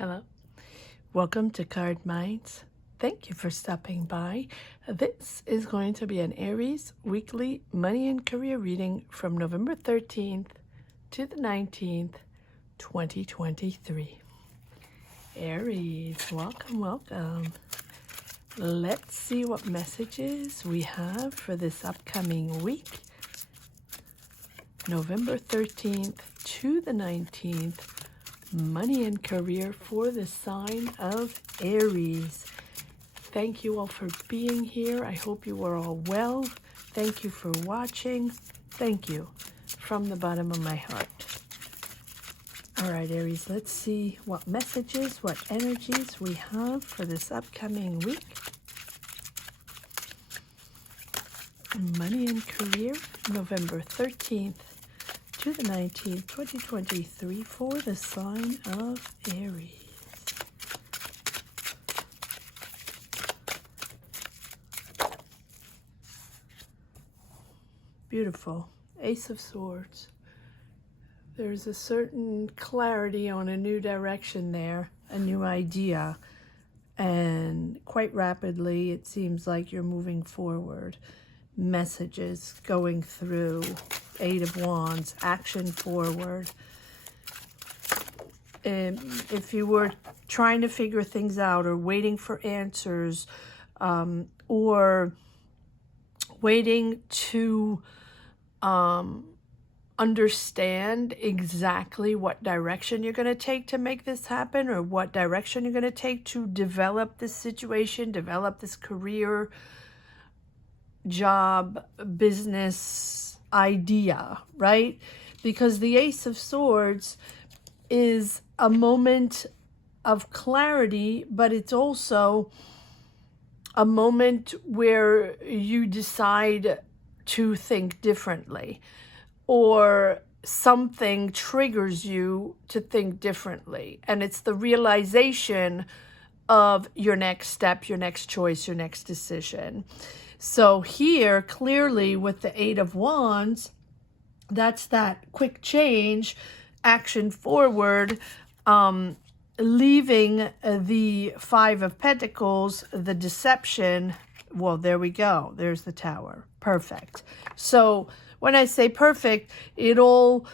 Hello. Welcome to Card Minds. Thank you for stopping by. This is going to be an Aries weekly money and career reading from November 13th to the 19th, 2023. Aries, welcome, welcome. Let's see what messages we have for this upcoming week, November 13th to the 19th. Money and career for the sign of Aries. Thank you all for being here. I hope you are all well. Thank you for watching. Thank you from the bottom of my heart. All right, Aries, let's see what messages, what energies we have for this upcoming week. Money and career, November 13th. to the 19th, 2023 for the sign of Aries. Beautiful. Ace of Swords. There's a certain clarity on a new direction there, a new idea. And quite rapidly, it seems like you're moving forward. Messages going through. Eight of Wands, action forward. If you were trying to figure things out or waiting for answers or waiting to understand exactly what direction you're going to take to make this happen, or what direction you're going to take to develop this situation, develop this career, job, business idea, right? Because the Ace of Swords is a moment of clarity, but it's also a moment where you decide to think differently, or something triggers you to think differently. And it's the realization of your next step, your next choice, your next decision. So here, clearly with the Eight of Wands, that's that quick change, action forward, leaving the Five of Pentacles, the deception. Well, there we go. There's the Tower. Perfect. So when I say perfect, it all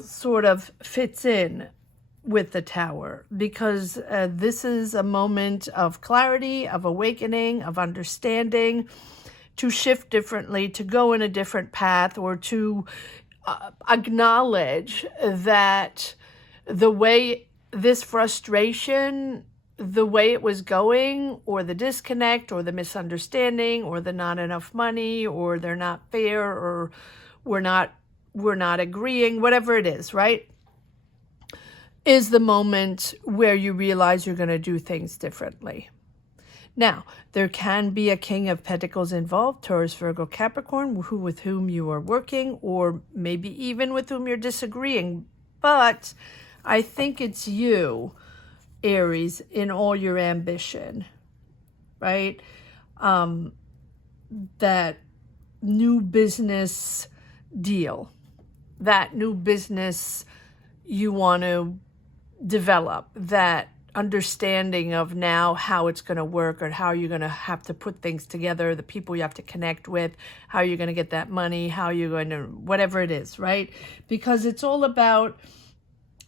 sort of fits in with the Tower, because this is a moment of clarity, of awakening, of understanding, to shift differently, to go in a different path, or to acknowledge that the way this frustration, the way it was going, or the disconnect, or the misunderstanding, or the not enough money, or they're not fair, or we're not agreeing, whatever it is, right? Is the moment where you realize you're going to do things differently. Now, there can be a King of Pentacles involved, Taurus, Virgo, Capricorn, with whom you are working, or maybe even with whom you're disagreeing. But I think it's you, Aries, in all your ambition, right? That new business deal, that new business you want to develop, that understanding of now how it's going to work, or how you're going to have to put things together, the people you have to connect with, how you're going to get that money, how you're going to, whatever it is, right? Because it's all about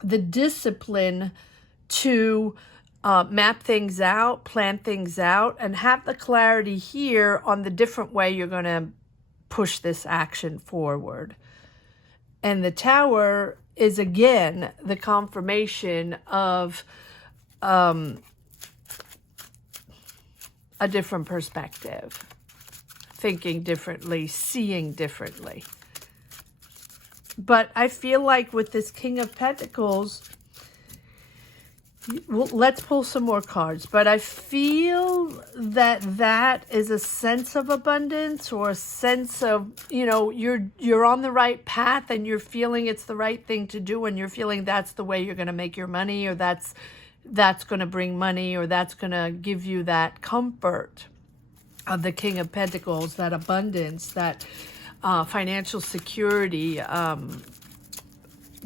the discipline to map things out, plan things out, and have the clarity here on the different way you're going to push this action forward. And the Tower is, again, the confirmation of a different perspective, thinking differently, seeing differently. But I feel like with this King of Pentacles, well, let's pull some more cards, but I feel that is a sense of abundance, or a sense of, you're on the right path, and you're feeling it's the right thing to do, and you're feeling that's the way you're going to make your money, or that's going to bring money, or that's going to give you that comfort of the King of Pentacles, that abundance, that financial security,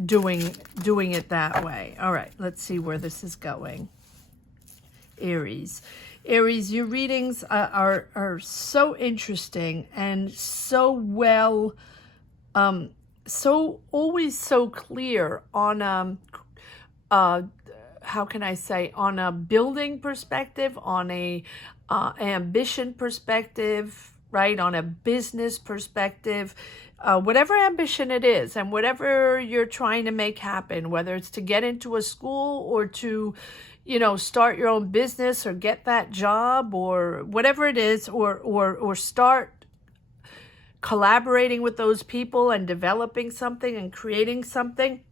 doing it that way. All right, let's see where this is going. Aries. Aries, your readings are so interesting and so well, always so clear on how can I say, on a building perspective, on a ambition perspective, right, on a business perspective, whatever ambition it is and whatever you're trying to make happen, whether it's to get into a school or to, you know, start your own business or get that job or whatever it is, or start collaborating with those people and developing something and creating something.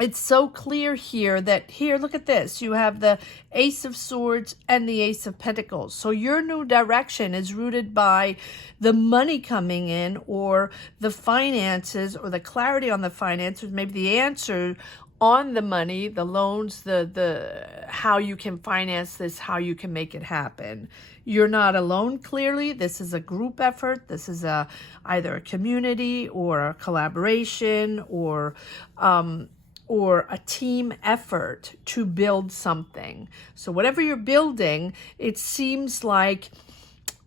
It's so clear here that here, look at this. You have the Ace of Swords and the Ace of Pentacles. So your new direction is rooted by the money coming in, or the finances, or the clarity on the finances, maybe the answer on the money, the loans, the how you can finance this, how you can make it happen. You're not alone, clearly. This is a group effort. This is either a community or a collaboration or a team effort to build something. So whatever you're building, it seems like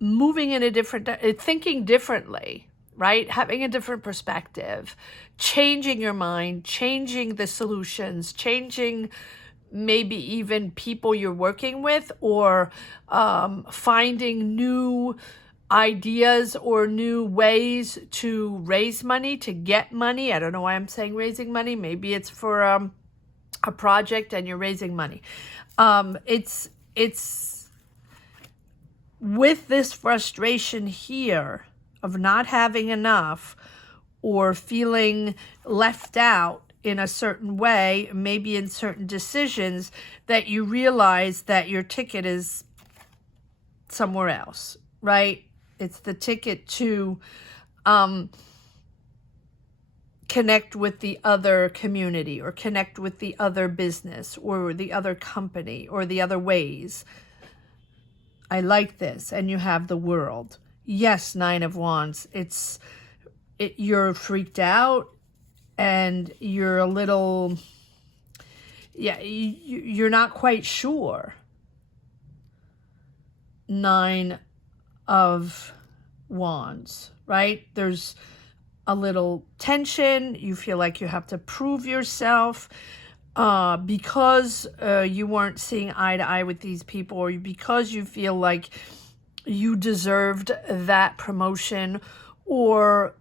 moving in a different, thinking differently, right? Having a different perspective, changing your mind, changing the solutions, changing maybe even people you're working with, or finding new ideas or new ways to raise money, to get money. I don't know why I'm saying raising money. Maybe it's for a project and you're raising money. It's with this frustration here of not having enough or feeling left out in a certain way, maybe in certain decisions, that you realize that your ticket is somewhere else, right? It's the ticket to connect with the other community, or connect with the other business, or the other company, or the other ways. I like this. And you have the World. Yes, Nine of Wands. You're freaked out and you're a little, you're not quite sure. Nine of Wands, right? There's a little tension. You feel like you have to prove yourself because you weren't seeing eye to eye with these people, or because you feel like you deserved that promotion, or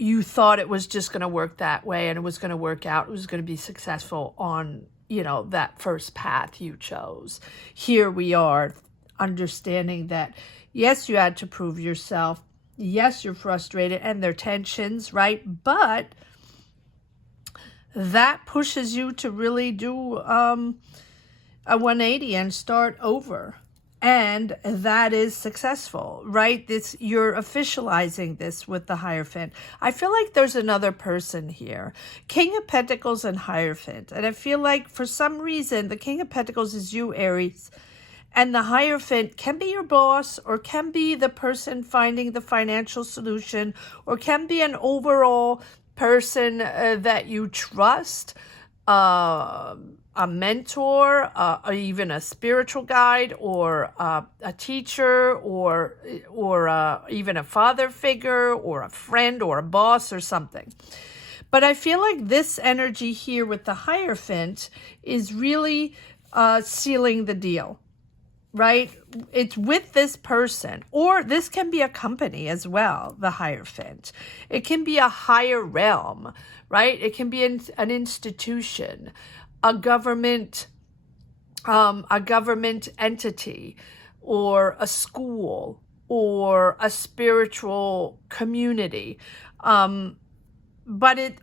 you thought it was just going to work that way and it was going to work out. It was going to be successful on, you know, that first path you chose. Here we are, understanding that, yes, you had to prove yourself. Yes, you're frustrated and there are tensions, right? But that pushes you to really do a 180 and start over. And that is successful, right? You're officializing this with the Hierophant. I feel like there's another person here. King of Pentacles and Hierophant. And I feel like for some reason, the King of Pentacles is you, Aries. And the Hierophant can be your boss, or can be the person finding the financial solution, or can be an overall person that you trust, a mentor, or even a spiritual guide, or a teacher, or even a father figure, or a friend, or a boss, or something. But I feel like this energy here with the Hierophant is really sealing the deal, right? It's with this person, or this can be a company as well, the Hierophant. It can be a higher realm, right? It can be an institution, a government entity, or a school, or a spiritual community. But it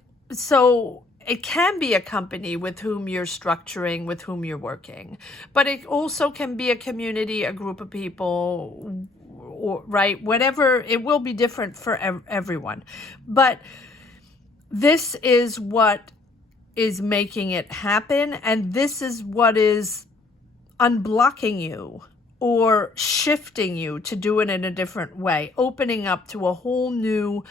can be a company with whom you're structuring, with whom you're working. But it also can be a community, a group of people, or, right? Whatever, it will be different for everyone. But this is what is making it happen, and this is what is unblocking you or shifting you to do it in a different way, opening up to a whole new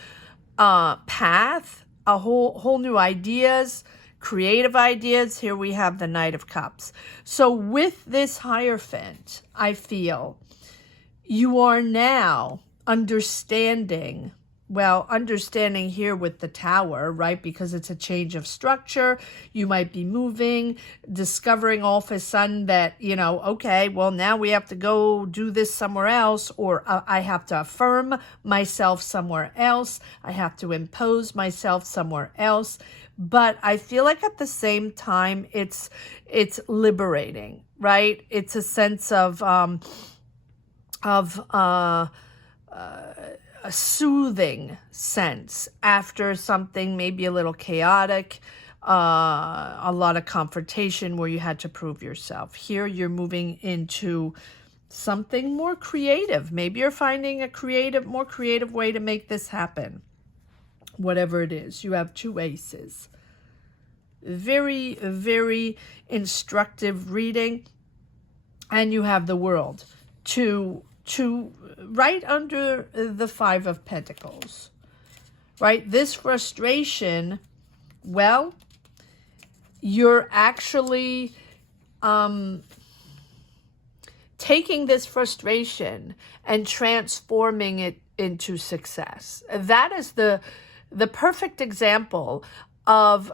path a whole new ideas, creative ideas. Here we have the Knight of Cups. So with this Hierophant, I feel you are now understanding, well, understanding here with the Tower, right? Because it's a change of structure. You might be moving, discovering all of a sudden that, you know, okay, well, now we have to go do this somewhere else, or I have to affirm myself somewhere else. I have to impose myself somewhere else. But I feel like at the same time, it's liberating, right? It's a sense of a soothing sense after something maybe a little chaotic, a lot of confrontation where you had to prove yourself. Here you're moving into something more creative. Maybe you're finding a more creative way to make this happen. Whatever it is, you have 2 aces. Very, very instructive reading. And you have the World to right under the 5 of Pentacles, right? This frustration, well, you're actually taking this frustration and transforming it into success. That is the perfect example of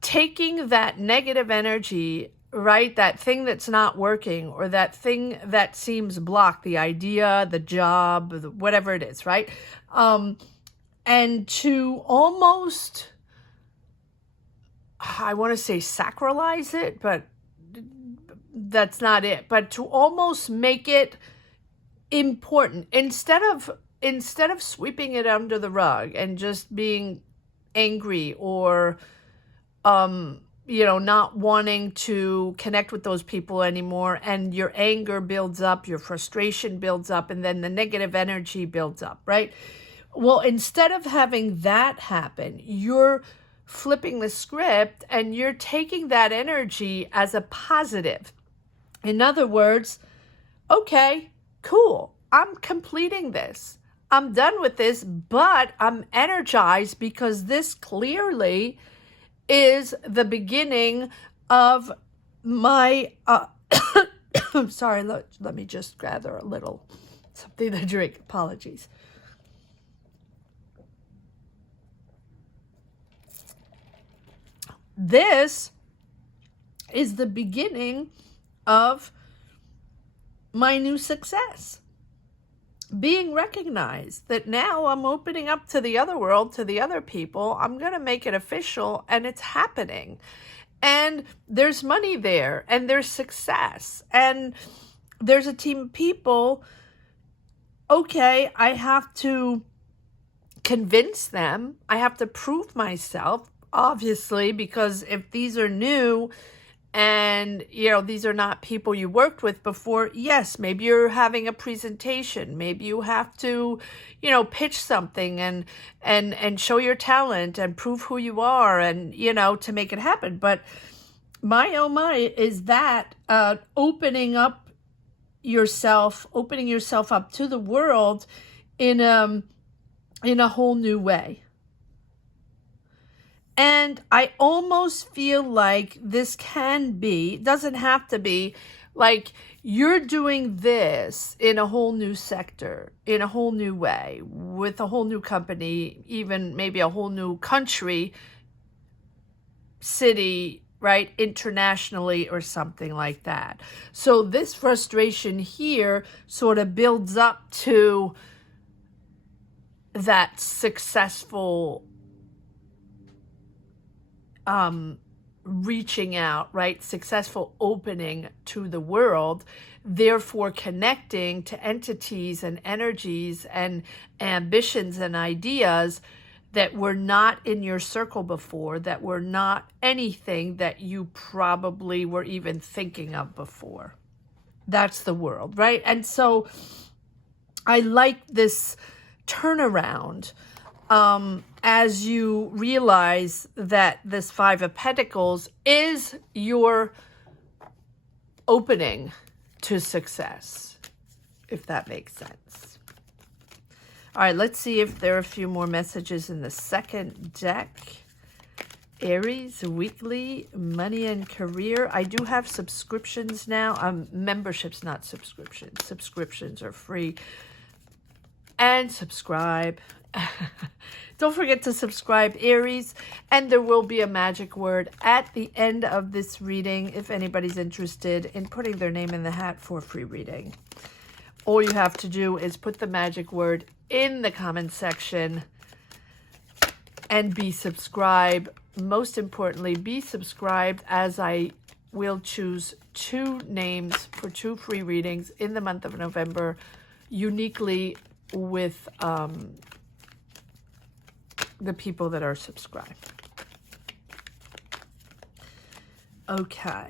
taking that negative energy, right? That thing that's not working, or that thing that seems blocked, the idea, the job, whatever it is, right? And to almost, I want to say sacralize it, but that's not it. But to almost make it important instead of sweeping it under the rug and just being angry or you know, not wanting to connect with those people anymore, and your anger builds up, your frustration builds up, and then the negative energy builds up, right? Well, instead of having that happen, you're flipping the script and you're taking that energy as a positive. In other words, okay, cool, I'm completing this. I'm done with this, but I'm energized because this clearly is the beginning of my, I'm sorry, let me just gather a little something to drink. Apologies. This is the beginning of my new success. Being recognized that now I'm opening up to the other world, to the other people. I'm going to make it official, and it's happening. And there's money there, and there's success, and there's a team of people. Okay, I have to convince them. I have to prove myself, obviously, because if these are new, and, you know, these are not people you worked with before, yes, maybe you're having a presentation. Maybe you have to, you know, pitch something and show your talent and prove who you are, and, you know, to make it happen. But my, oh my, is that opening yourself up to the world in a whole new way. And I almost feel like this can be, doesn't have to be, like you're doing this in a whole new sector, in a whole new way, with a whole new company, even maybe a whole new country, city, right, internationally or something like that. So this frustration here sort of builds up to that successful reaching out, right? Successful opening to the world, therefore connecting to entities and energies and ambitions and ideas that were not in your circle before, that were not anything that you probably were even thinking of before. That's the world, right? And so I like this turnaround as you realize that this 5 of Pentacles is your opening to success, if that makes sense. All right, let's see if there are a few more messages in the second deck. Aries, weekly, money and career. I do have subscriptions now. Memberships, not subscriptions. Subscriptions are free. And subscribe. Don't forget to subscribe, Aries. And there will be a magic word at the end of this reading if anybody's interested in putting their name in the hat for a free reading. All you have to do is put the magic word in the comment section and be subscribed. Most importantly, be subscribed, as I will choose 2 names for 2 free readings in the month of November, uniquely with the people that are subscribed. Okay,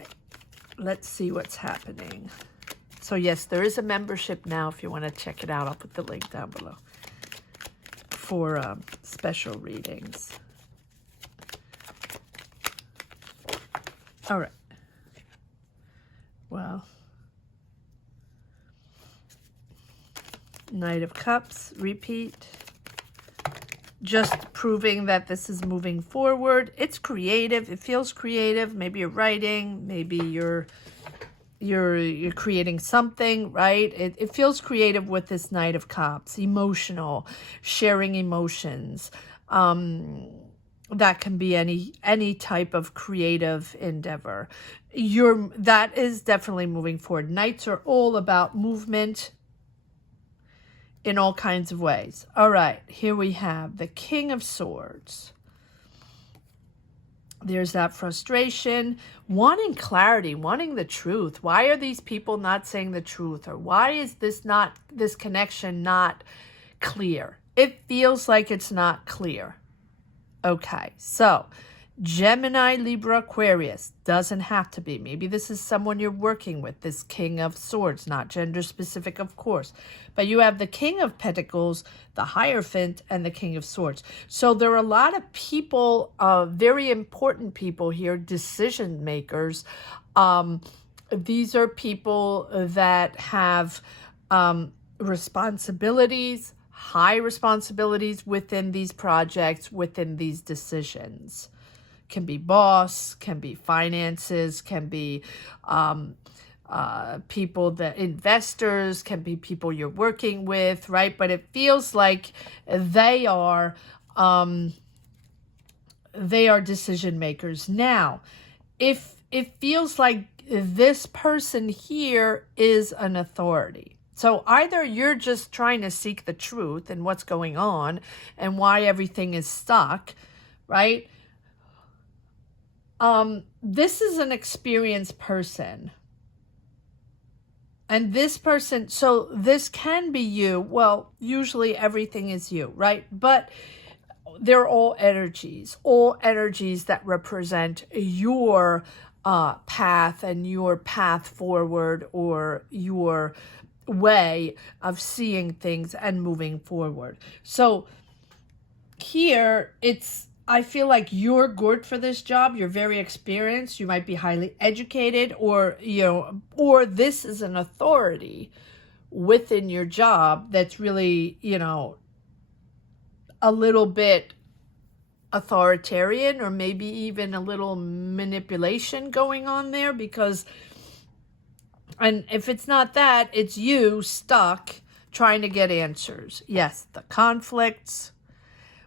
let's see what's happening. So yes, there is a membership now if you want to check it out. I'll put the link down below for special readings. All right. Well, Knight of Cups, repeat. Just proving that this is moving forward. It's creative. It feels creative. Maybe you're writing. Maybe you're creating something, right? It feels creative with this Knight of Cups. Emotional, sharing emotions. That can be any type of creative endeavor. That is definitely moving forward. Knights are all about movement in all kinds of ways. All right, here we have the King of Swords. There's that frustration, wanting clarity, wanting the truth. Why are these people not saying the truth? Or why is this connection not clear? It feels like it's not clear. Okay, so Gemini, Libra, Aquarius. Doesn't have to be. Maybe this is someone you're working with, this King of Swords, not gender specific, of course. But you have the King of Pentacles, the Hierophant, and the King of Swords. So there are a lot of people, very important people here, decision makers. These are people that have responsibilities, high responsibilities within these projects, within these decisions. Can be boss, can be finances, can be people, that investors, can be people you're working with, right? But it feels like they are decision makers. Now, if it feels like this person here is an authority. So either you're just trying to seek the truth and what's going on and why everything is stuck, right? This is an experienced person. And this person, so this can be you. Well, usually everything is you, right? But they're all energies that represent your path and your path forward, or your way of seeing things and moving forward. So here I feel like you're good for this job. You're very experienced. You might be highly educated, or this is an authority within your job that's really, a little bit authoritarian, or maybe even a little manipulation going on there, and if it's not that, it's you stuck trying to get answers. Yes, the conflicts.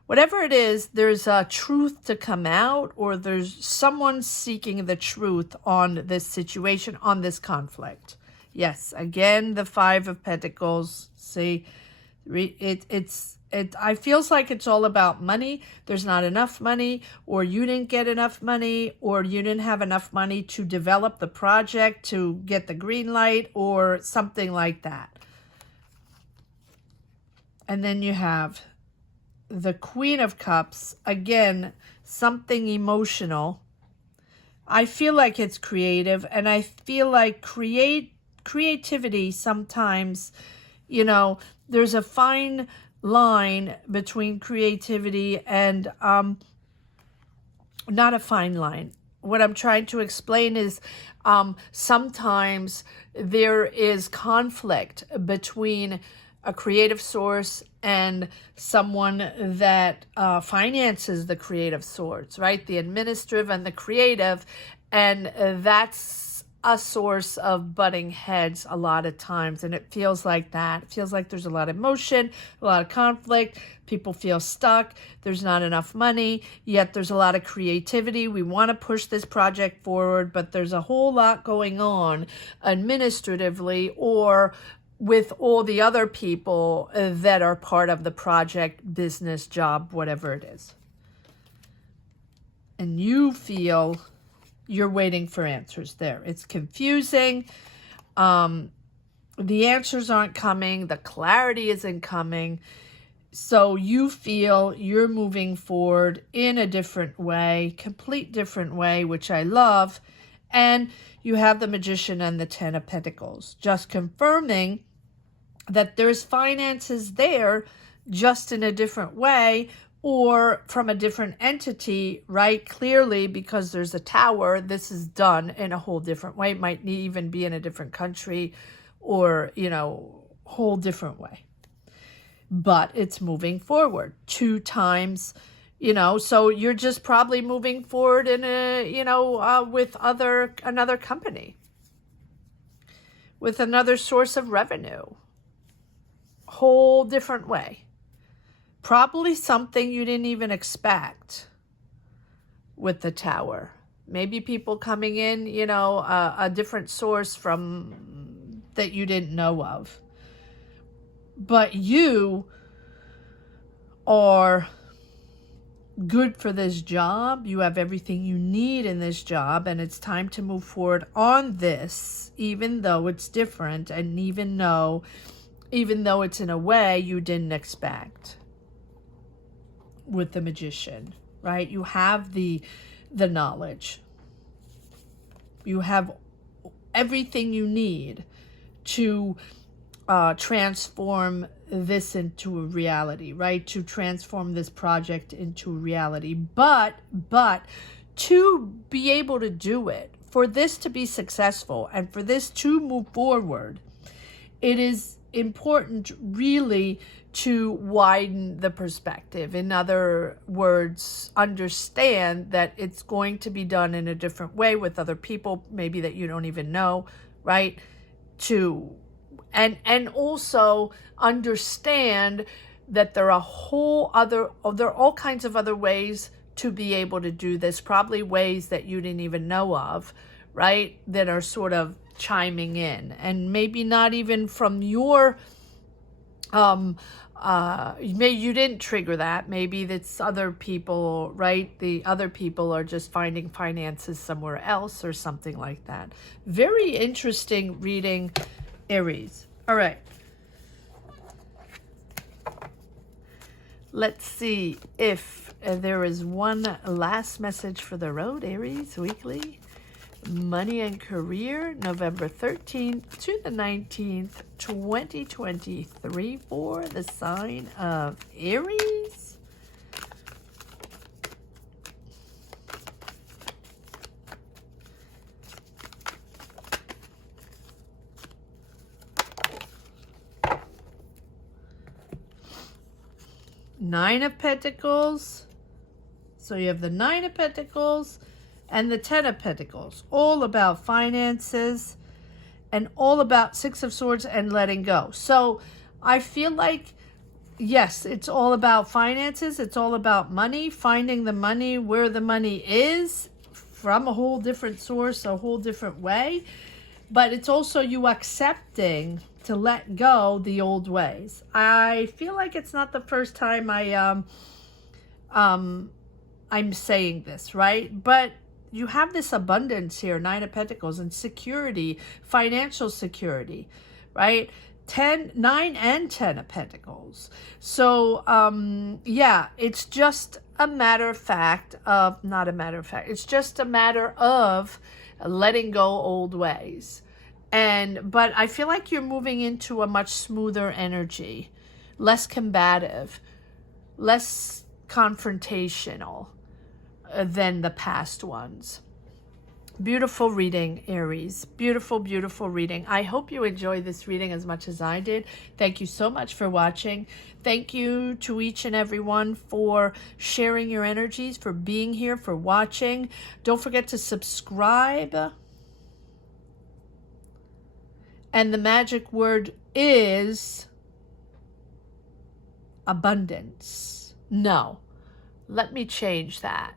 Whatever it is, there's a truth to come out, or there's someone seeking the truth on this situation, on this conflict. Yes, again, the Five of Pentacles. See, I feels like it's all about money. There's not enough money, or you didn't get enough money, or you didn't have enough money to develop the project, to get the green light, or something like that. And then you have the Queen of Cups, again, something emotional. I feel like it's creative, and I feel like creativity sometimes, there's a fine line between creativity and not a fine line. What I'm trying to explain is sometimes there is conflict between a creative source and someone that finances the creative source, right? The administrative and the creative. And that's a source of butting heads a lot of times. And it feels like that. It feels like there's a lot of emotion, a lot of conflict. People feel stuck. There's not enough money, yet there's a lot of creativity. We want to push this project forward, but there's a whole lot going on administratively or with all the other people that are part of the project, business, job, whatever it is. And you feel you're waiting for answers there. It's confusing. The answers aren't coming. The clarity isn't coming. So you feel you're moving forward in a different way, complete different way, which I love. And you have the Magician and the Ten of Pentacles, just confirming that there's finances there, just in a different way, or from a different entity, right? Clearly, because there's a tower, this is done in a whole different way. It might even be in a different country or, you know, whole different way. But it's moving forward 2 times, you know, so you're just probably moving forward in a, you know, with another company, with another source of revenue, whole different way. Probably something you didn't even expect with the tower. Maybe people coming in, you know, a different source from that you didn't know of. But you are good for this job. You have everything you need in this job, and it's time to move forward on this, even though it's different, and even though it's in a way you didn't expect. With the Magician, right? You have the knowledge. You have everything you need to transform this into a reality, right? To transform this project into a reality. But to be able to do it, for this to be successful and for this to move forward, it is important really to widen the perspective. In other words, understand that it's going to be done in a different way with other people, maybe that you don't even know, right? And also understand that there are all kinds of other ways to be able to do this, probably ways that you didn't even know of, right? That are sort of chiming in, and maybe not even from your maybe you didn't trigger that. Maybe that's other people, right? The other people are just finding finances somewhere else or something like that. Very interesting reading, Aries. All right. Let's see if there is one last message for the road, Aries weekly. Money and career, November 13th to the 19th, 2023 for the sign of Aries. Nine of Pentacles. So you have the Nine of Pentacles and the Ten of Pentacles, all about finances and all about Six of Swords and letting go. So I feel like, yes, it's all about finances. It's all about money, finding the money where the money is from a whole different source, a whole different way. But it's also you accepting to let go the old ways. I feel like it's not the first time I'm saying this, right? But you have this abundance here, Nine of Pentacles, and security, financial security, right? 9 and 10 of Pentacles. So, yeah, it's just a matter of fact of, not a matter of fact, it's just a matter of letting go old ways. But I feel like you're moving into a much smoother energy, less combative, less confrontational than the past ones. Beautiful reading, Aries. Beautiful, beautiful reading. I hope you enjoyed this reading as much as I did. Thank you so much for watching. Thank you to each and every one for sharing your energies, for being here, for watching. Don't forget to subscribe. And the magic word is abundance. No, let me change that.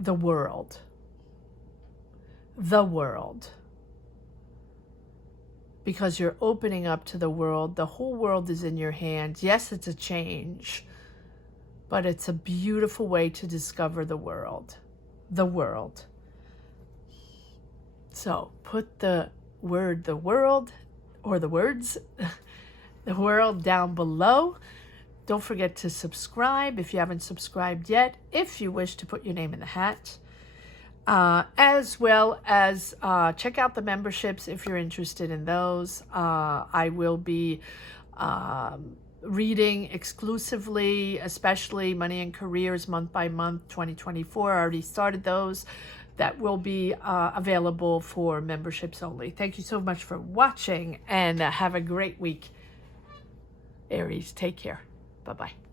The world. The world. Because you're opening up to the world. The whole world is in your hands. Yes, it's a change, but it's a beautiful way to discover the world. The world. So put the word, the world, or the words, the world down below. Don't forget to subscribe if you haven't subscribed yet, if you wish to put your name in the hat. As well as check out the memberships if you're interested in those. I will be reading exclusively, especially Money and Careers month by month 2024. I already started those. That will be available for memberships only. Thank you so much for watching, and have a great week. Aries, take care. Bye-bye.